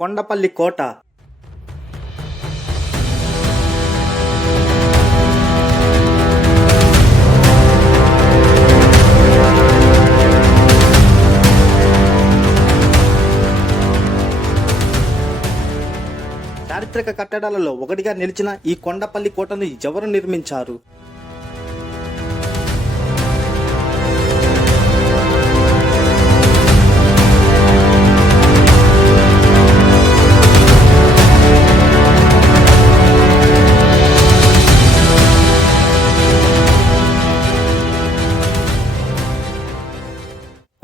కొండపల్లి కోట. చారిత్రక కట్టడాలలో ఒకటిగా నిలిచిన ఈ కొండపల్లి కోటను ఎవరు నిర్మించారు?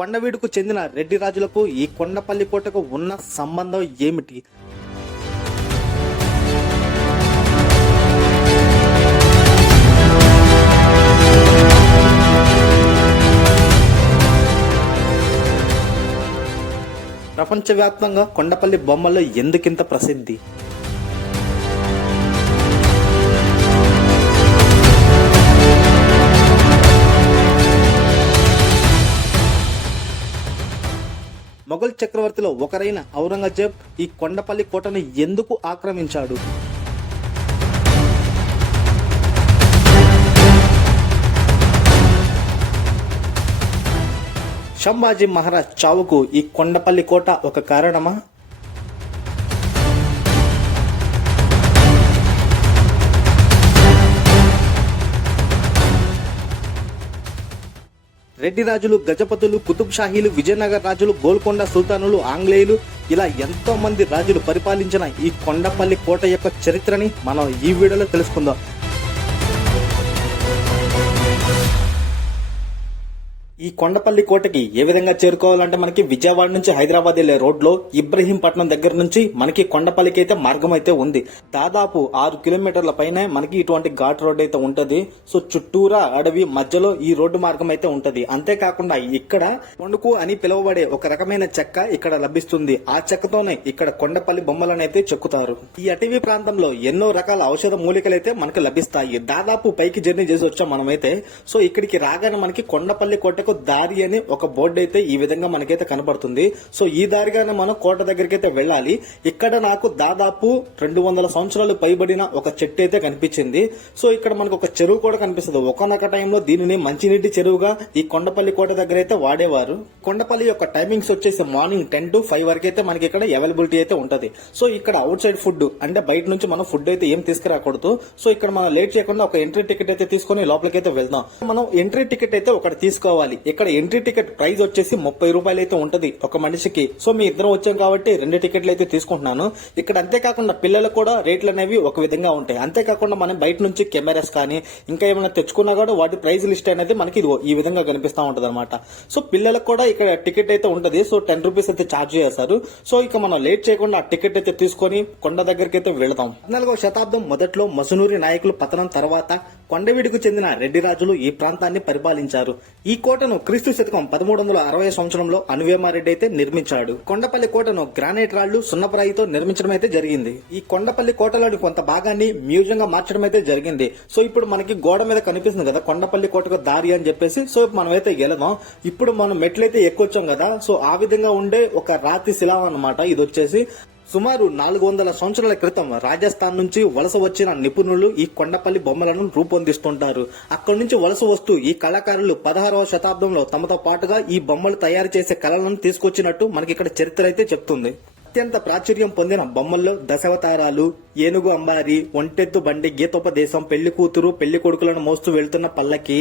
కొండవీడుకు చెందిన రెడ్డి రాజులకు ఈ కొండపల్లి కోటకు ఉన్న సంబంధం ఏమిటి? ప్రపంచవ్యాప్తంగా కొండపల్లి బొమ్మలు ఎందుకింత ప్రసిద్ధి? మొఘల్ చక్రవర్తిలో ఒకరైన ఔరంగజేబ్ ఈ కొండపల్లి కోటను ఎందుకు ఆక్రమించాడు? సంభాజీ మహారాజ్ చావుకు ఈ కొండపల్లి కోట ఒక కారణమా? రెడ్డి రాజులు, గజపతులు, కుతుబ్ షాహీలు, విజయనగర రాజులు, గోల్కొండ సుల్తానులు, ఆంగ్లేయులు ఇలా ఎంతో మంది రాజులు పరిపాలించిన ఈ కొండపల్లి కోట యొక్క చరిత్రని మనం ఈ వీడియోలో తెలుసుకుందాం. ఈ కొండపల్లి కోటకి ఏ విధంగా చేరుకోవాలంటే మనకి విజయవాడ నుంచి హైదరాబాద్ వెళ్లే రోడ్ లో ఇబ్రహీంపట్నం దగ్గర నుంచి మనకి కొండపల్లికి అయితే మార్గం అయితే ఉంది. దాదాపు 6 కిలోమీటర్ల పైన మనకి ఇటువంటి ఘాట్ రోడ్ అయితే ఉంటది. సో చుట్టూరా అడవి మధ్యలో ఈ రోడ్డు మార్గం అయితే ఉంటది. అంతేకాకుండా ఇక్కడ కొండకు అని పిలువబడే ఒక రకమైన చెక్క ఇక్కడ లభిస్తుంది. ఆ చెక్కతోనే ఇక్కడ కొండపల్లి బొమ్మలను అయితే చెక్కుతారు. ఈ అటవీ ప్రాంతంలో ఎన్నో రకాల ఔషధ మూలికలు అయితే మనకి లభిస్తాయి. దాదాపు పైకి జర్నీ చేసి వచ్చాం మనమైతే. సో ఇక్కడికి రాగానే మనకి కొండపల్లి కోటకు దారి అని ఒక బోర్డు అయితే ఈ విధంగా మనకైతే కనబడుతుంది. సో ఈ దారిగానే మనం కోట దగ్గరికి అయితే వెళ్ళాలి. ఇక్కడ నాకు దాదాపు 200 సంవత్సరాలు పైబడిన ఒక చెట్టు అయితే కనిపించింది. సో ఇక్కడ మనకు ఒక చెరువు కూడా కనిపిస్తుంది. ఒకనొక టైంలో దీనిని మంచినీటి చెరువుగా ఈ కొండపల్లి కోట దగ్గర అయితే వాడేవారు. కొండపల్లి యొక్క టైమింగ్స్ వచ్చేసి మార్నింగ్ 10 to 5 వరకు అయితే మనకి ఇక్కడ అవైలబిలిటీ అయితే ఉంటది. సో ఇక్కడ అవుట్ సైడ్ ఫుడ్ అంటే బయట నుంచి మనం ఫుడ్ అయితే ఏం తీసుకురాకూడదు. సో ఇక్కడ మనం లేట్ చేయకుండా ఒక ఎంట్రీ టికెట్ అయితే తీసుకుని లోపలికి అయితే వెళ్దాం. మనం ఎంట్రీ టికెట్ అయితే ఒకటి తీసుకోవాలి. ఇక్కడ ఎంట్రీ టికెట్ ప్రైస్ వచ్చేసి 30 రూపాయలు అయితే ఉంటది ఒక మనిషికి. సో మీ ఇద్దరం వచ్చాం కాబట్టి 2 టికెట్లు అయితే తీసుకుంటున్నాను. ఇక్కడ అంతేకాకుండా పిల్లలకు కూడా రేట్లు అనేవి ఒక విధంగా ఉంటాయి. అంతేకాకుండా మనం బయట నుంచి కెమెరాస్ కానీ ఇంకా ఏమైనా తెచ్చుకున్నా కూడా వాటి ప్రైస్ లిస్ట్ అనేది మనకి ఈ విధంగా కనిపిస్తా ఉంటది అనమాట. సో పిల్లలకు కూడా ఇక్కడ టికెట్ అయితే ఉంటది. సో 10 రూపీస్ అయితే ఛార్జ్ చేస్తారు. సో ఇక మనం లేట్ చేయకుండా ఆ టికెట్ అయితే తీసుకొని కొండ దగ్గరికి అయితే వెళదాం. 14వ శతాబ్దం మొదట్లో మసునూరి నాయకులు పతనం తర్వాత కొండవీడుకు చెందిన రెడ్డి రాజులు ఈ ప్రాంతాన్ని పరిపాలించారు. ఈ కోటను క్రీస్తు శతకం 1360 సంవత్సరంలో అనువేమారెడ్డి అయితే నిర్మించాడు. కొండపల్లి కోటను గ్రానైట్ రాళ్లు, సున్నపరాయితో నిర్మించడం అయితే జరిగింది. ఈ కొండపల్లి కోటలోని కొంత భాగాన్ని మ్యూజియం గా మార్చడం అయితే జరిగింది. సో ఇప్పుడు మనకి గోడ మీద కనిపిస్తుంది కదా కొండపల్లి కోటకు దారి అని చెప్పేసి. సో మనమైతే వెళదాం. ఇప్పుడు మనం మెట్లయితే ఎక్కొచ్చాం కదా. సో ఆ విధంగా ఉండే ఒక రాతి శిలా అన్నమాట ఇది వచ్చేసి. సుమారు 400 సంవత్సరాల క్రితం రాజస్థాన్ నుంచి వలస వచ్చిన నిపుణులు ఈ కొండపల్లి బొమ్మలను రూపొందిస్తుంటారు. అక్కడి నుంచి వలస వస్తూ ఈ కళాకారులు 16వ శతాబ్దంలో తమతో పాటుగా ఈ బొమ్మలు తయారు చేసే కళలను తీసుకొచ్చినట్టు మనకి ఇక్కడ చరిత్ర అయితే చెప్తుంది. అత్యంత ప్రాచుర్యం పొందిన బొమ్మల్లో దశావతారాలు, ఏనుగు అంబారి, ఒంటెత్తు బండి, గీతోపదేశం, పెళ్లి కూతురు, పెళ్లి కొడుకులను మోస్తూ వెళ్తున్న పల్లకి,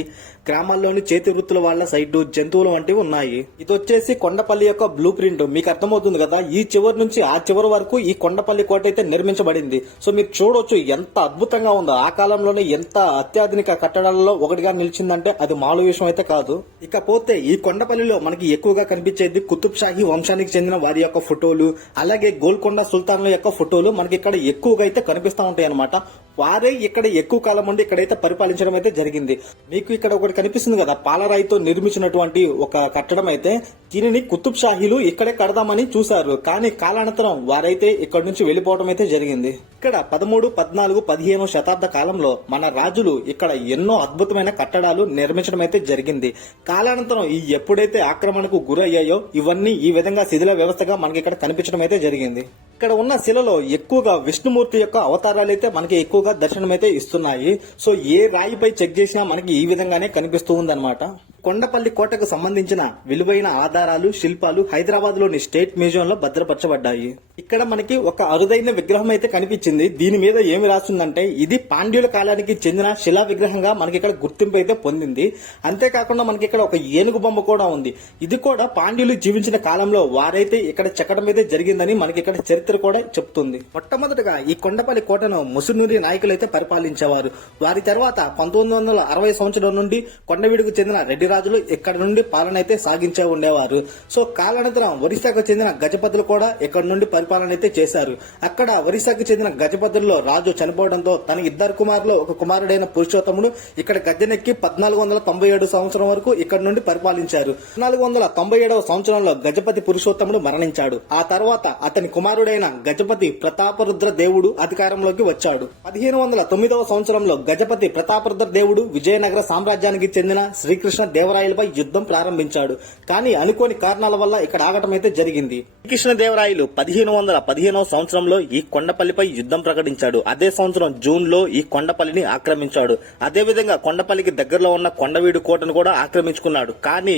గ్రామాల్లోని చేతి వృత్తుల వాళ్ల సైటు, జంతువులు వంటివి ఉన్నాయి. ఇది వచ్చేసి కొండపల్లి యొక్క బ్లూ ప్రింట్. మీకు అర్థమవుతుంది కదా. ఈ చివరి నుంచి ఆ చివరి వరకు ఈ కొండపల్లి కోట అయితే నిర్మించబడింది. సో మీరు చూడొచ్చు ఎంత అద్భుతంగా ఉందో. ఆ కాలంలోనే ఎంత అత్యాధునిక కట్టడాలలో ఒకటిగా నిలిచిందంటే అది మామూలు విషయం అయితే కాదు. ఇకపోతే ఈ కొండపల్లిలో మనకి ఎక్కువగా కనిపించేది కుతుబ్ షాహీ వంశానికి చెందిన వారి యొక్క ఫోటోలు, అలాగే గోల్కొండ సుల్తాన్ల యొక్క ఫోటోలు మనకి ఇక్కడ ఎక్కువగా అయితే కనిపిస్తూ ఉంటాయి అనమాట. వారే ఇక్కడ ఎక్కువ కాలం ఉండి ఇక్కడైతే పరిపాలించడం అయితే జరిగింది. మీకు ఇక్కడ ఒకటి కనిపిస్తుంది కదా పాలరాయితో నిర్మించినటువంటి ఒక కట్టడం అయితే. దీనిని కుతుబ్ షాహీలు ఇక్కడే కడదామని చూశారు. కానీ కాలానంతరం వారైతే ఇక్కడ నుంచి వెళ్లిపోవడం అయితే జరిగింది. ఇక్కడ 13, 14, 15వ శతాబ్ద కాలంలో మన రాజులు ఇక్కడ ఎన్నో అద్భుతమైన కట్టడాలు నిర్మించడం అయితే జరిగింది. కాలానంతరం ఈ ఎప్పుడైతే ఆక్రమణకు గురయ్యాయో ఇవన్నీ ఈ విధంగా శిథిల వ్యవస్థగా మనకి ఇక్కడ కనిపించడం అయితే జరిగింది. ఇక్కడ ఉన్న శిలలో ఎక్కువగా విష్ణుమూర్తి యొక్క అవతారాలు అయితే మనకి ఎక్కువగా దర్శనమైతే ఇస్తున్నాయి. సో ఏ రాయిపై చెక్ చేసినా మనకి ఈ విధంగానే కనిపిస్తూ ఉందన్నమాట. కొండపల్లి కోటకు సంబంధించిన విలువైన ఆధారాలు, శిల్పాలు హైదరాబాద్ లోని స్టేట్ మ్యూజియం లో భద్రపరచబడ్డాయి. ఇక్కడ మనకి ఒక అరుదైన విగ్రహం అయితే కనిపించింది. దీని మీద ఏమి రాస్తుందంటే ఇది పాండ్యుల కాలానికి చెందిన శిలా విగ్రహంగా మనకి ఇక్కడ గుర్తింపు అయితే పొందింది. అంతేకాకుండా మనకి ఇక్కడ ఒక ఏనుగు బొమ్మ కూడా ఉంది. ఇది కూడా పాండ్యులు జీవించిన కాలంలో వారైతే ఇక్కడ చెక్కడం అయితే జరిగిందని మనకి ఇక్కడ చరిత్ర కూడా చెప్తుంది. మొట్టమొదటిగా ఈ కొండపల్లి కోటను ముసునూరి నాయకులు అయితే పరిపాలించేవారు. వారి తర్వాత 1960 సంవత్సరం నుండి కొండవీడుకు చెందిన రెడ్డి రాజులు ఇక్కడ నుండి పాలన అయితే సాగించే ఉండేవారు. సో కాలానంతరం ఒరిస్సాకు చెందిన గజపతులు కూడా ఇక్కడ నుండి పరిపాలన అయితే చేశారు. అక్కడ ఒరిస్సాకు చెందిన గజపతుల్లో రాజు చనిపోవడంతో తన ఇద్దరు కుమారులు ఒక కుమారుడైన పురుషోత్తముడు ఇక్కడ గద్దెనెక్కి 1497 సంవత్సరం వరకు ఇక్కడ నుండి పరిపాలించారు. 1497 సంవత్సరంలో గజపతి పురుషోత్తముడు మరణించాడు. ఆ తర్వాత అతని కుమారుడైన గజపతి ప్రతాపరుద్ర దేవుడు అధికారంలోకి వచ్చాడు. 1509 సంవత్సరంలో గజపతి ప్రతాపరుద్ర దేవుడు విజయనగర సామ్రాజ్యానికి చెందిన శ్రీకృష్ణ దేవరాయలపై యుద్ధం ప్రారంభించాడు. కానీ అనుకోని కారణాల వల్ల ఇక్కడ ఆగటం అయితే జరిగింది. శ్రీకృష్ణ దేవరాయలు 1515 సంవత్సరంలో ఈ కొండపల్లిపై యుద్ధం ప్రకటించాడు. అదే సంవత్సరం జూన్ లో ఈ కొండపల్లిని ఆక్రమించాడు. అదేవిధంగా కొండపల్లికి దగ్గరలో ఉన్న కొండవీడు కోటను కూడా ఆక్రమించుకున్నాడు. కానీ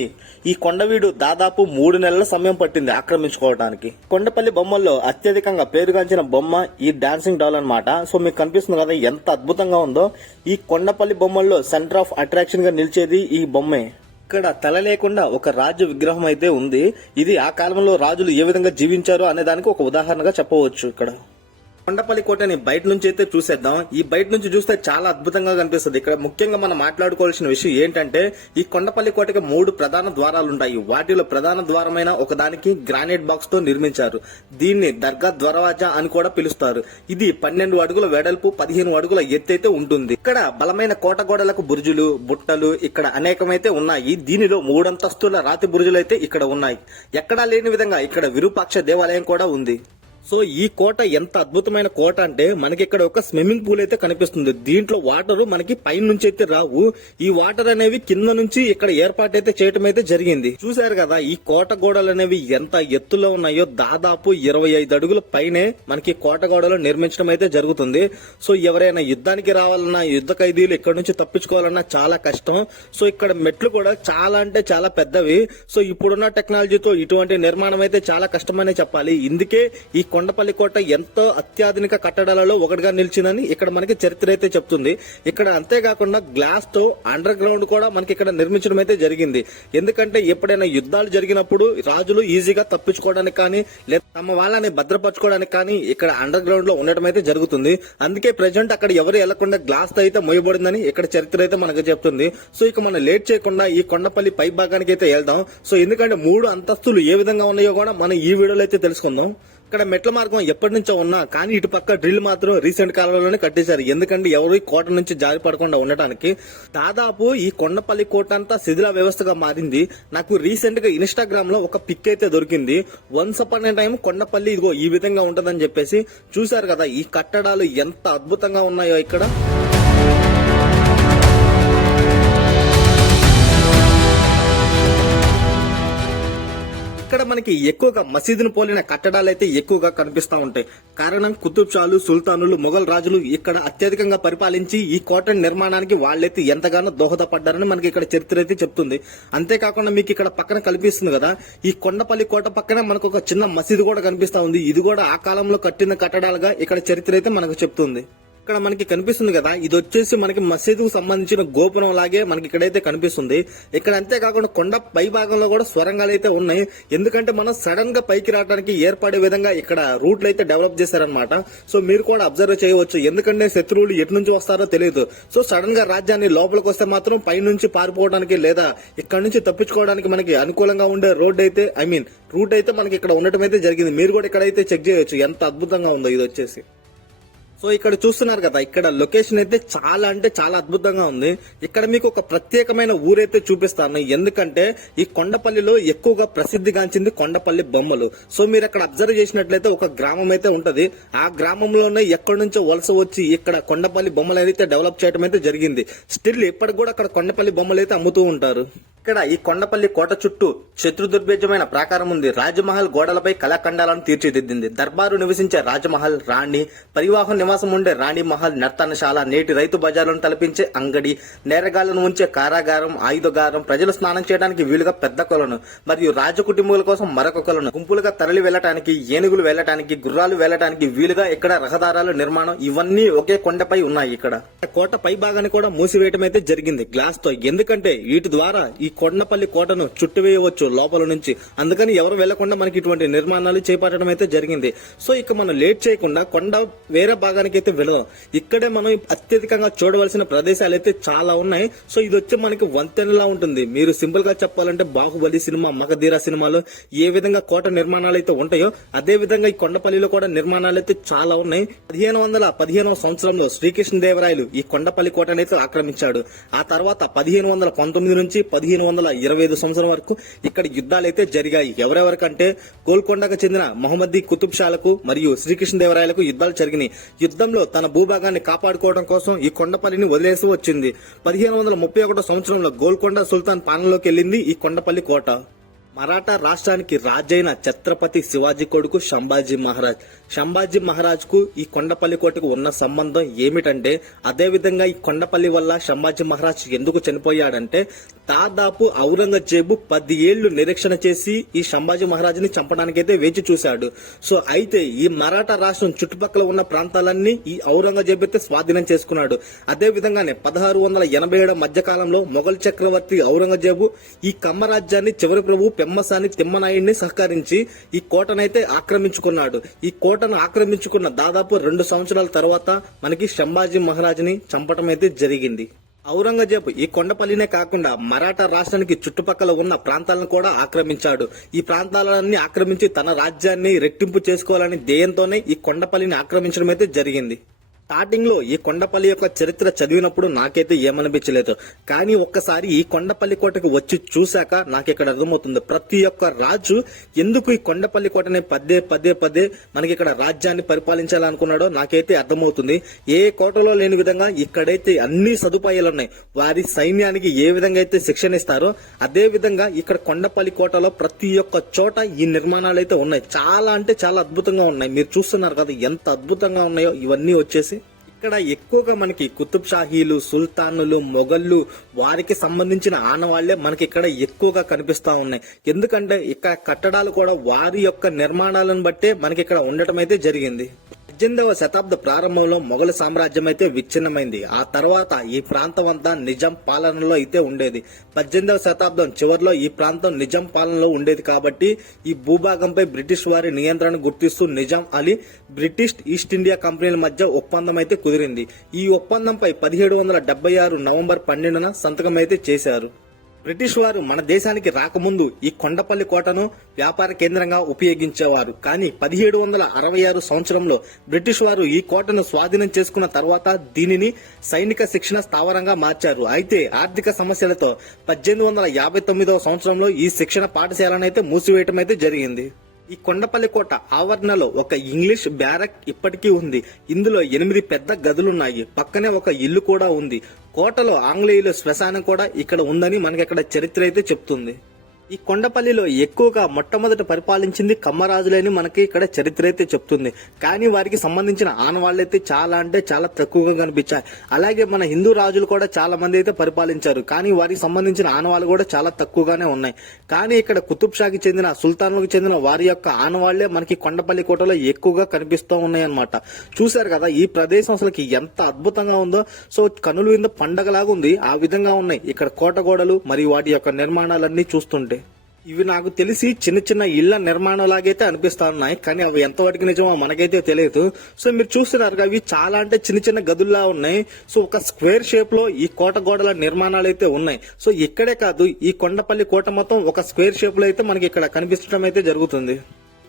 ఈ కొండవీడు దాదాపు 3 నెలల సమయం పట్టింది ఆక్రమించుకోవడానికి. కొండపల్లి బొమ్మల్లో అత్యధికంగా పేరుగాంచిన బొమ్మ ఈ డాన్సింగ్ డాల్ అన్నమాట. సో మీకు కనిపిస్తుంది కదా ఎంత అద్భుతంగా ఉందో. ఈ కొండపల్లి బొమ్మల్లో సెంటర్ ఆఫ్ అట్రాక్షన్ గా నిలిచేది ఈ బొమ్మే. ఇక్కడ తల లేకుండా ఒక రాజు విగ్రహం అయితే ఉంది. ఇది ఆ కాలంలో రాజులు ఏ విధంగా జీవించారో అనే దానికి ఒక ఉదాహరణగా చెప్పవచ్చు. ఇక్కడ కొండపల్లి కోటని బయట నుంచి అయితే చూసేద్దాం. ఈ బయట నుంచి చూస్తే చాలా అద్భుతంగా కనిపిస్తుంది. ఇక్కడ ముఖ్యంగా మనం మాట్లాడుకోవాల్సిన విషయం ఏంటంటే ఈ కొండపల్లి కోటకి 3 ప్రధాన ద్వారాలు ఉంటాయి. వాటిలో ప్రధాన ద్వారమైన ఒకదానికి గ్రానైట్ బాక్స్ తో నిర్మించారు. దీన్ని దర్గా దర్వాజా అని కూడా పిలుస్తారు. ఇది 12 అడుగుల వెడల్పు, 15 అడుగుల ఎత్తు అయితే ఉంటుంది. ఇక్కడ బలమైన కోట గోడలకు బురుజులు, బుట్టలు ఇక్కడ అనేకమైతే ఉన్నాయి. దీనిలో 3 అంతస్తుల రాతి బురుజులు అయితే ఇక్కడ ఉన్నాయి. ఎక్కడా లేని విధంగా ఇక్కడ విరూపాక్ష దేవాలయం కూడా ఉంది. సో ఈ కోట ఎంత అద్భుతమైన కోట అంటే మనకి ఇక్కడ ఒక స్విమ్మింగ్ పూల్ అయితే కనిపిస్తుంది. దీంట్లో వాటర్ మనకి పైన నుంచి అయితే రావు. ఈ వాటర్ అనేవి కింద నుంచి ఇక్కడ ఏర్పాటు అయితే చేయటం అయితే జరిగింది. చూశారు కదా ఈ కోట గోడలు అనేవి ఎంత ఎత్తులో ఉన్నాయో. దాదాపు 25 అడుగుల పైనే మనకి కోట గోడలు నిర్మించడం అయితే జరుగుతుంది. సో ఎవరైనా యుద్ధానికి రావాలన్నా, యుద్ధ ఖైదీలు ఇక్కడ నుంచి తప్పించుకోవాలన్నా చాలా కష్టం. సో ఇక్కడ మెట్లు కూడా చాలా అంటే చాలా పెద్దవి. సో ఇప్పుడున్న టెక్నాలజీతో ఇటువంటి నిర్మాణం అయితే చాలా కష్టమనే చెప్పాలి. ఇందుకే ఈ కొండపల్లి కోట ఎంతో అత్యాధునిక కట్టడాలలో ఒకటిగా నిలిచిందని ఇక్కడ మనకి చరిత్ర అయితే చెప్తుంది. ఇక్కడ అంతేకాకుండా గ్లాస్ తో అండర్ గ్రౌండ్ కూడా మనకి ఇక్కడ నిర్మించడం అయితే జరిగింది. ఎందుకంటే ఎప్పుడైనా యుద్ధాలు జరిగినప్పుడు రాజులు ఈజీగా తప్పించుకోవడానికి కానీ లేదా తమ వాళ్ళని భద్రపరచుకోవడానికి కానీ ఇక్కడ అండర్ గ్రౌండ్ లో ఉండటం అయితే జరుగుతుంది. అందుకే ప్రెజెంట్ అక్కడ ఎవరు వెళ్లకుండా గ్లాస్ తో అయితే మోయబడిందని ఇక్కడ చరిత్ర అయితే మనకు చెప్తుంది. సో ఇక మనం లేట్ చేయకుండా ఈ కొండపల్లి పై భాగానికి అయితే వెళ్దాం. సో ఎందుకంటే 3 అంతస్తులు ఏ విధంగా ఉన్నాయో కూడా మనం ఈ వీడియోలో అయితే తెలుసుకుందాం. ఇక్కడ మెట్ల మార్గం ఎప్పటి నుంచో ఉన్నా కానీ ఇటు పక్క డ్రిల్ మాత్రం రీసెంట్ కాలంలోనే కట్టేశారు. ఎందుకంటే ఎవరు కోట నుంచి జారి పడకుండా ఉండటానికి. దాదాపు ఈ కొండపల్లి కోట అంతా శిథిల వ్యవస్థగా మారింది. నాకు రీసెంట్ గా ఇన్స్టాగ్రామ్ లో ఒక పిక్ అయితే దొరికింది. వన్స్ అపాన్ ఏ టైం కొండపల్లి ఇదిగో ఈ విధంగా ఉంటదని చెప్పేసి. చూశారు కదా ఈ కట్టడాలు ఎంత అద్భుతంగా ఉన్నాయో ఇక్కడ. ఇక్కడ మనకి ఎక్కువగా మసీదును పోలిన కట్టడాలు అయితే ఎక్కువగా కనిపిస్తా ఉంటాయి. కారణం కుతుబ్ షాలు, సుల్తానులు, మొఘల్ రాజులు ఇక్కడ అత్యధికంగా పరిపాలించి ఈ కోట నిర్మాణానికి వాళ్ళైతే ఎంతగానో దోహదపడ్డారని మనకి ఇక్కడ చరిత్ర అయితే చెప్తుంది. అంతేకాకుండా మీకు ఇక్కడ పక్కన కనిపిస్తుంది కదా ఈ కొండపల్లి కోట పక్కన మనకు ఒక చిన్న మసీదు కూడా కనిపిస్తా ఉంది. ఇది కూడా ఆ కాలంలో కట్టిన కట్టడాలుగా ఇక్కడ చరిత్ర అయితే మనకు చెప్తుంది. ఇక్కడ మనకి కనిపిస్తుంది కదా ఇది వచ్చేసి మనకి మసీదుకు సంబంధించిన గోపురం లాగే మనకి ఇక్కడైతే కనిపిస్తుంది. ఇక్కడ అంతేకాకుండా కొండ పై భాగంలో కూడా స్వరంగాలు అయితే ఉన్నాయి. ఎందుకంటే మనం సడన్ గా పైకి రావడానికి ఏర్పడే విధంగా ఇక్కడ రూట్లు అయితే డెవలప్ చేశారనమాట. సో మీరు కూడా అబ్జర్వ్ చేయవచ్చు. ఎందుకంటే శత్రువులు ఎటు నుంచి వస్తారో తెలియదు. సో సడన్ గా రాజ్యాన్ని లోపలికి వస్తే మాత్రం పై నుంచి పారిపోవడానికి లేదా ఇక్కడ నుంచి తప్పించుకోవడానికి మనకి అనుకూలంగా ఉండే రోడ్ అయితే రూట్ అయితే మనకి ఇక్కడ ఉండటం అయితే జరిగింది. మీరు కూడా ఇక్కడైతే చెక్ చేయొచ్చు ఎంత అద్భుతంగా ఉందో ఇది వచ్చేసి. సో ఇక్కడ చూస్తున్నారు కదా ఇక్కడ లొకేషన్ అయితే చాలా అంటే చాలా అద్భుతంగా ఉంది. ఇక్కడ మీకు ఒక ప్రత్యేకమైన ఊరైతే చూపిస్తాను. ఎందుకంటే ఈ కొండపల్లిలో ఎక్కువగా ప్రసిద్ధిగాంచింది కొండపల్లి బొమ్మలు. సో మీరు అక్కడ అబ్జర్వ్ చేసినట్లయితే ఒక గ్రామం అయితే ఉంటది. ఆ గ్రామంలోనే ఎక్కడి నుంచో వలస వచ్చి ఇక్కడ కొండపల్లి బొమ్మలు అయితే డెవలప్ చేయడం అయితే జరిగింది. స్టిల్ ఇప్పటికి కూడా అక్కడ కొండపల్లి బొమ్మలు అయితే అమ్ముతూ ఉంటారు. ఇక్కడ ఈ కొండపల్లి కోట చుట్టూ శత్రుదుర్భేద్యమైన ప్రాకారం ఉంది. రాజమహల్ గోడలపై కళాఖండాలను తీర్చిదిద్దింది. దర్బారు నివసించే రాజమహల్, రాణి పరివాహం నివాసం ఉండే రాణి మహల్, నర్తనశాల, నేటి రైతు బజార్లను తలపించే అంగడి, నేరగాళ్లను ఉంచే కారాగారం, ఆయుధగారం, ప్రజలు స్నానం చేయడానికి వీలుగా పెద్ద కొలను మరియు రాజకుటుంబాల కోసం మరొక కొలను, గుంపులుగా తరలి వెళ్లటానికి, ఏనుగులు వెళ్లటానికి, గుర్రాలు వెళ్లటానికి వీలుగా ఇక్కడ రహదారుల నిర్మాణం ఇవన్నీ ఒకే కొండపై ఉన్నాయి. ఇక్కడ కోట పై భాగాన్ని కూడా మూసివేయటం అయితే జరిగింది గ్లాస్ తో. ఎందుకంటే వీటి ద్వారా ఈ కొండపల్లి కోటను చుట్టువేయవచ్చు లోపల నుంచి. అందుకని ఎవరు వెళ్లకుండా మనకి ఇటువంటి నిర్మాణాలు చేపట్టడం అయితే జరిగింది. సో ఇక మనం లేట్ చేయకుండా కొండ వేరే భాగానికి అయితే వెళదాం. ఇక్కడే మనం అత్యధికంగా చూడవలసిన ప్రదేశాలు అయితే చాలా ఉన్నాయి. సో ఇది వచ్చి మనకి వంతెనలా ఉంటుంది. మీరు సింపుల్ గా చెప్పాలంటే బాహుబలి సినిమా, మగధీర సినిమాలో ఏ విధంగా కోట నిర్మాణాలు అయితే ఉంటాయో అదే విధంగా ఈ కొండపల్లిలో కూడా నిర్మాణాలు అయితే చాలా ఉన్నాయి. 1515వ సంవత్సరంలో శ్రీకృష్ణదేవరాయలు ఈ కొండపల్లి కోటను అయితే ఆక్రమించాడు. ఆ తర్వాత 1519 నుంచి 1525 సంవత్సరం వరకు ఇక్కడ యుద్ధాలు అయితే జరిగాయి. ఎవరెవరికంటే గోల్కొండకు చెందిన మహమ్మదీ కుతుబ్ షాలకు మరియు శ్రీకృష్ణదేవరాయలకు యుద్ధాలు జరిగినాయి. యుద్ధంలో తన భూభాగాన్ని కాపాడుకోవడం కోసం ఈ కొండపల్లిని వదిలేసి వచ్చింది. 1531 సంవత్సరంలో గోల్కొండ సుల్తాన్ పాలనలోకి వెళ్లింది ఈ కొండపల్లి కోట. మరాఠా రాష్ట్రానికి రాజైన ఛత్రపతి శివాజీ కొడుకు సంభాజీ మహారాజ్. సంభాజీ మహారాజ్ కు ఈ కొండపల్లి కోటకు ఉన్న సంబంధం ఏమిటంటే, అదే విధంగా ఈ కొండపల్లి వల్ల సంభాజీ మహారాజ్ ఎందుకు చనిపోయాడంటే, దాదాపు ఔరంగజేబు 10 ఏళ్లు నిరీక్షణ చేసి ఈ సంభాజీ మహారాజుని చంపడానికైతే వేచి చూశాడు. సో అయితే ఈ మరాఠా రాష్ట్రం చుట్టుపక్కల ఉన్న ప్రాంతాలన్నీ ఈ ఔరంగజేబు అయితే స్వాధీనం చేసుకున్నాడు. అదే విధంగానే 1687 మధ్య కాలంలో మొఘల్ చక్రవర్తి ఔరంగజేబు ఈ కమ్మరాజ్యాన్ని చివరి ప్రభు పెమ్మసాని తిమ్మనాయుడిని సహకరించి ఈ కోటనైతే ఆక్రమించుకున్నాడు. ఈ కోటను ఆక్రమించుకున్న దాదాపు 2 సంవత్సరాల తర్వాత మనకి సంభాజీ మహారాజుని చంపటం అయితే జరిగింది. ఔరంగజేబు ఈ కొండపల్లినే కాకుండా మరాఠా రాష్ట్రానికి చుట్టుపక్కల ఉన్న ప్రాంతాలను కూడా ఆక్రమించాడు. ఈ ప్రాంతాలన్నీ ఆక్రమించి తన రాజ్యాన్ని రెట్టింపు చేసుకోవాలని ధ్యేయంతోనే ఈ కొండపల్లిని ఆక్రమించడం అయితే జరిగింది. స్టార్టింగ్ లో ఈ కొండపల్లి యొక్క చరిత్ర చదివినప్పుడు నాకైతే ఏమనిపించలేదు. కానీ ఒక్కసారి ఈ కొండపల్లి కోటకు వచ్చి చూశాక నాకు ఇక్కడ అర్థమవుతుంది ప్రతి ఒక్క రాజు ఎందుకు ఈ కొండపల్లి కోటని పదే మనకి ఇక్కడ రాజ్యాన్ని పరిపాలించాలనుకున్నాడో నాకైతే అర్థమవుతుంది. ఏ కోటలో లేని విధంగా ఇక్కడైతే అన్ని సదుపాయాలు ఉన్నాయి. వారి సైన్యానికి ఏ విధంగా అయితే శిక్షణ ఇస్తారో అదే విధంగా ఇక్కడ కొండపల్లి కోటలో ప్రతి ఒక్క చోట ఈ నిర్మాణాలు అయితే ఉన్నాయి. చాలా అంటే చాలా అద్భుతంగా ఉన్నాయి. మీరు చూస్తున్నారు కదా ఎంత అద్భుతంగా ఉన్నాయో ఇవన్నీ వచ్చేసి. ఇక్కడ ఎక్కువగా మనకి కుతుబ్ షాహీలు, సుల్తానులు, మొఘళ్ళు వారికి సంబంధించిన ఆనవాళ్లే మనకి ఇక్కడ ఎక్కువగా కనిపిస్తా ఉన్నాయి. ఎందుకంటే ఇక్కడ కట్టడాలు కూడా వారి యొక్క నిర్మాణాలను బట్టే మనకి ఇక్కడ ఉండటం అయితే జరిగింది. 18వ శతాబ్ద ప్రారంభంలో మొఘల్ సామ్రాజ్యం అయితే విచ్ఛిన్నమైంది. ఆ తర్వాత ఈ ప్రాంతం అంతా నిజాం పాలనలో అయితే ఉండేది. 18వ శతాబ్దం చివరిలో ఈ ప్రాంతం నిజాం పాలనలో ఉండేది కాబట్టి ఈ భూభాగంపై బ్రిటిష్ వారి నియంత్రణ గుర్తిస్తూ Nizam Ali British East India కంపెనీల మధ్య ఒప్పందం అయితే కుదిరింది. ఈ ఒప్పందంపై 1776 నవంబర్ 12న సంతకం అయితే చేశారు. బ్రిటిష్ వారు మన దేశానికి రాకముందు ఈ కొండపల్లి కోటను వ్యాపార కేంద్రంగా ఉపయోగించేవారు. కానీ 1766 సంవత్సరంలో బ్రిటిష్ వారు ఈ కోటను స్వాధీనం చేసుకున్న తర్వాత దీనిని సైనిక శిక్షణ స్థావరంగా మార్చారు. అయితే ఆర్థిక సమస్యలతో 1859వ సంవత్సరంలో ఈ శిక్షణ పాఠశాలనైతే మూసివేయటం అయితే జరిగింది. ఈ కొండపల్లి కోట ఆవరణలో ఒక ఇంగ్లీష్ బ్యారక్ ఇప్పటికీ ఉంది. ఇందులో 8 పెద్ద గదులున్నాయి. పక్కనే ఒక ఇల్లు కూడా ఉంది. కోటలో ఆంగ్లేయుల శ్మశానం కూడా ఇక్కడ ఉందని మనకి ఇక్కడ చరిత్ర అయితే చెప్తుంది. ఈ కొండపల్లిలో ఎక్కువగా మొట్టమొదట పరిపాలించింది కమ్మరాజులని మనకి ఇక్కడ చరిత్ర అయితే చెప్తుంది. కానీ వారికి సంబంధించిన ఆనవాళ్లైతే చాలా అంటే చాలా తక్కువగా కనిపించాయి. అలాగే మన హిందూ రాజులు కూడా చాలా మంది అయితే పరిపాలించారు. కానీ వారికి సంబంధించిన ఆనవాళ్లు కూడా చాలా తక్కువగానే ఉన్నాయి. కానీ ఇక్కడ కుతుబ్ షాకి చెందిన, సుల్తాన్లకు చెందిన వారి యొక్క ఆనవాళ్లే మనకి కొండపల్లి కోటలో ఎక్కువగా కనిపిస్తూ ఉన్నాయి అన్నమాట. చూశారు కదా ఈ ప్రదేశం అసలుకి ఎంత అద్భుతంగా ఉందో. సో కనుల విందు పండగలాగా ఉంది. ఆ విధంగా ఉన్నాయి ఇక్కడ కోట గోడలు మరియు వాటి యొక్క నిర్మాణాలన్నీ చూస్తుంటే. ఇవి నాకు తెలిసి చిన్న చిన్న ఇళ్ల నిర్మాణం లాగైతే అనిపిస్తా ఉన్నాయి. కానీ అవి ఎంతవరకు నిజమో మనకైతే తెలియదు. సో మీరు చూస్తున్నారు అవి చాలా అంటే చిన్న చిన్న గదుల్లా ఉన్నాయి. సో ఒక స్క్వేర్ షేప్ లో ఈ కోట గోడల నిర్మాణాలు అయితే ఉన్నాయి. సో ఇక్కడే కాదు ఈ కొండపల్లి కోట మొత్తం ఒక స్క్వేర్ షేప్ లో అయితే మనకి ఇక్కడ కనిపించడం అయితే జరుగుతుంది.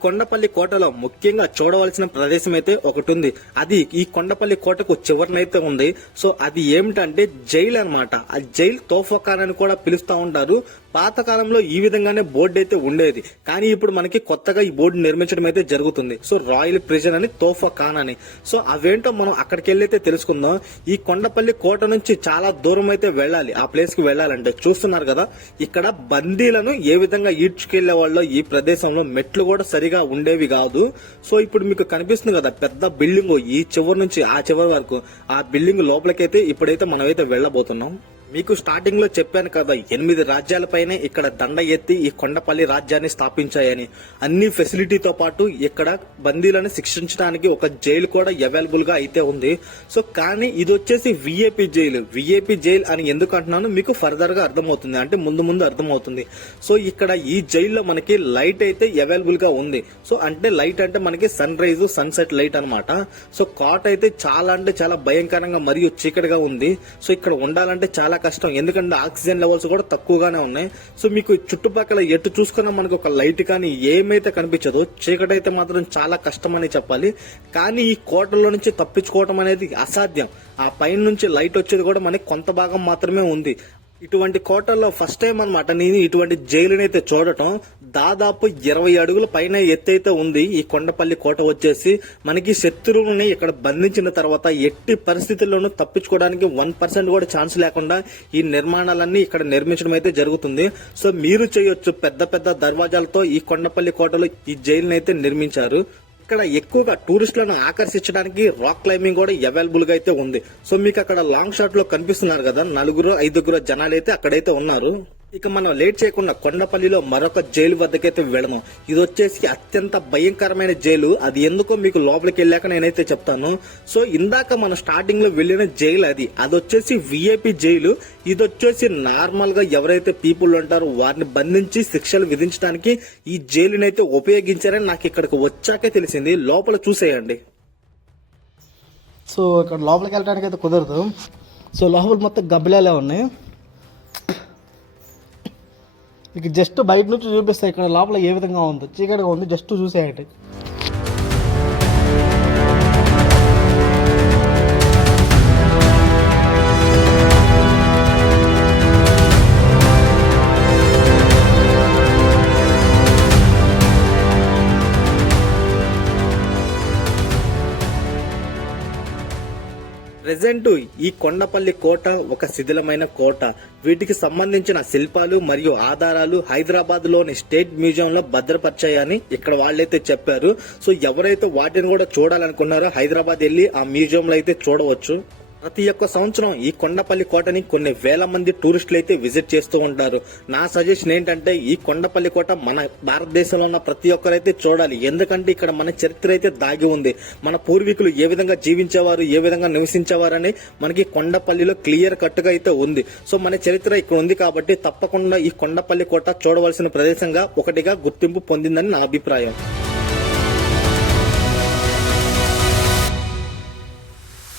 కొండపల్లి కోటలో ముఖ్యంగా చూడవలసిన ప్రదేశం అయితే ఒకటి ఉంది. అది ఈ కొండపల్లి కోటకు చివరినైతే ఉంది. సో అది ఏమిటంటే జైలు అన్నమాట. ఆ జైలు తోఫాఖాన్ అని కూడా పిలుస్తా ఉంటారు. పాతకాలంలో ఈ విధంగానే బోర్డు అయితే ఉండేది, కానీ ఇప్పుడు మనకి కొత్తగా ఈ బోర్డు నిర్మించడం అయితే జరుగుతుంది. సో రాయల్ ప్రిజన్ అని, తోఫా ఖాన్ అని. సో అవేంటో మనం అక్కడికి వెళ్ళైతే తెలుసుకుందాం. ఈ కొండపల్లి కోట నుంచి చాలా దూరం అయితే వెళ్ళాలి. ఆ ప్లేస్ కి వెళ్ళాలంటే చూస్తున్నారు కదా, ఇక్కడ బందీలను ఏ విధంగా ఈడ్చుకెళ్లే వాళ్ళు ఈ ప్రదేశంలో మెట్లు కూడా సరిగా ఉండేవి కాదు. సో ఇప్పుడు మీకు కనిపిస్తుంది కదా పెద్ద బిల్డింగ్, ఈ చివరి నుంచి ఆ చివరి వరకు ఆ బిల్డింగ్ లోపలికైతే ఇప్పుడైతే మనమైతే వెళ్ళబోతున్నాం. మీకు స్టార్టింగ్ లో చెప్పాను కదా, 8 రాజ్యాలపైనే ఇక్కడ దండ ఎత్తి ఈ కొండపల్లి రాజ్యాన్ని స్థాపించాయని. అన్ని ఫెసిలిటీతో పాటు ఇక్కడ బందీలను శిక్షించడానికి ఒక జైలు కూడా అవైలబుల్ గా అయితే ఉంది. సో కానీ ఇది వచ్చేసి విఐపి జైలు. విఐపి జైలు అని ఎందుకు అంటున్నాను మీకు ఫర్దర్ గా అర్థమవుతుంది, అంటే ముందు అర్థమవుతుంది. సో ఇక్కడ ఈ జైల్లో మనకి లైట్ అయితే అవైలబుల్ గా ఉంది. సో అంటే లైట్ అంటే మనకి సన్ రైజ్ సన్సెట్ లైట్ అనమాట. సో కాట్ అయితే చాలా అంటే చాలా భయంకరంగా మరియు చీకటిగా ఉంది. సో ఇక్కడ ఉండాలంటే చాలా కష్టం, ఎందుకంటే ఆక్సిజన్ లెవెల్స్ కూడా తక్కువగానే ఉన్నాయి. సో మీకు చుట్టుపక్కల ఎటు చూసుకున్నా మనకు ఒక లైట్ కానీ ఏమైతే కనిపించదో, చీకటి అయితే మాత్రం చాలా కష్టం అని చెప్పాలి. కానీ ఈ కోటలో నుంచి తప్పించుకోవడం అనేది అసాధ్యం. ఆ పైన నుంచి లైట్ వచ్చేది కూడా మనకి కొంత భాగం మాత్రమే ఉంది. ఇటువంటి కోటల్లో ఫస్ట్ టైం అనమాట నేను ఇటువంటి జైలునైతే చూడటం. దాదాపు 20 అడుగుల పైన ఎత్తైతే ఉంది ఈ కొండపల్లి కోట వచ్చేసి. మనకి శత్రువుని ఇక్కడ బంధించిన తర్వాత ఎట్టి పరిస్థితుల్లోనూ తప్పించుకోవడానికి 1% కూడా ఛాన్స్ లేకుండా ఈ నిర్మాణాలన్నీ ఇక్కడ నిర్మించడం అయితే జరుగుతుంది. సో మీరు చేయొచ్చు, పెద్ద పెద్ద దర్వాజాలతో ఈ కొండపల్లి కోటలో ఈ జైలుని అయితే నిర్మించారు. ఇక్కడ ఎక్కువగా టూరిస్టులను ఆకర్షించడానికి రాక్ క్లైంబింగ్ కూడా అవైలబుల్ గా అయితే ఉంది. సో మీకు అక్కడ లాంగ్ షాట్ లో కనిపిస్తున్నారు కదా, 4-5 జనాలు అయితే అక్కడైతే ఉన్నారు. ఇక మనం లేట్ చేయకుండా కొండపల్లిలో మరొక జైలు వద్దకైతే వెళదాం. ఇది వచ్చేసి అత్యంత భయంకరమైన జైలు. అది ఎందుకో మీకు లోపలికి వెళ్ళాక నేనైతే చెప్తాను. సో ఇందాక మనం స్టార్టింగ్ లో వెళ్ళిన జైలు అది వచ్చేసి విఐపి జైలు. ఇది వచ్చేసి నార్మల్ గా ఎవరైతే పీపుల్ ఉంటారో వారిని బంధించి శిక్షలు విధించడానికి ఈ జైలునైతే ఉపయోగించారని నాకు ఇక్కడికి వచ్చాకే తెలిసింది. లోపల చూసేయండి. సో ఇక్కడ లోపలికి వెళ్ళడానికి అయితే కుదరదు. సో లోపల మొత్తం గబ్బిలాలే ఉన్నాయి. ఇక జస్ట్ బయట నుంచి చూపిస్తాయి ఇక్కడ లోపల ఏ విధంగా ఉందో. చీకటిగా ఉంది, జస్ట్ చూసేయండి. ప్రెజెంట్ ఈ కొండపల్లి కోట ఒక శిథిలమైన కోట. వీటికి సంబంధించిన శిల్పాలు మరియు ఆధారాలు హైదరాబాద్ లోని స్టేట్ మ్యూజియం లో భద్రపరిచాయని ఇక్కడ వాళ్ళైతే చెప్పారు. సో ఎవరైతే వాటిని కూడా చూడాలనుకున్నారో హైదరాబాద్ వెళ్లి ఆ మ్యూజియం లో అయితే చూడవచ్చు. ప్రతి ఒక్క సంవత్సరం ఈ కొండపల్లి కోటని కొన్ని వేల మంది టూరిస్టులు అయితే విజిట్ చేస్తూ ఉంటారు. నా సజెషన్ ఏంటంటే ఈ కొండపల్లి కోట మన భారతదేశంలో ఉన్న ప్రతి ఒక్కరైతే చూడాలి. ఎందుకంటే ఇక్కడ మన చరిత్ర అయితే దాగి ఉంది. మన పూర్వీకులు ఏ విధంగా జీవించేవారు, ఏ విధంగా నివసించేవారని మనకి కొండపల్లిలో క్లియర్ కట్ గా అయితే ఉంది. సో మన చరిత్ర ఇక్కడ ఉంది కాబట్టి తప్పకుండా ఈ కొండపల్లి కోట చూడవలసిన ప్రదేశంగా ఒకటిగా గుర్తింపు పొందిందని నా అభిప్రాయం.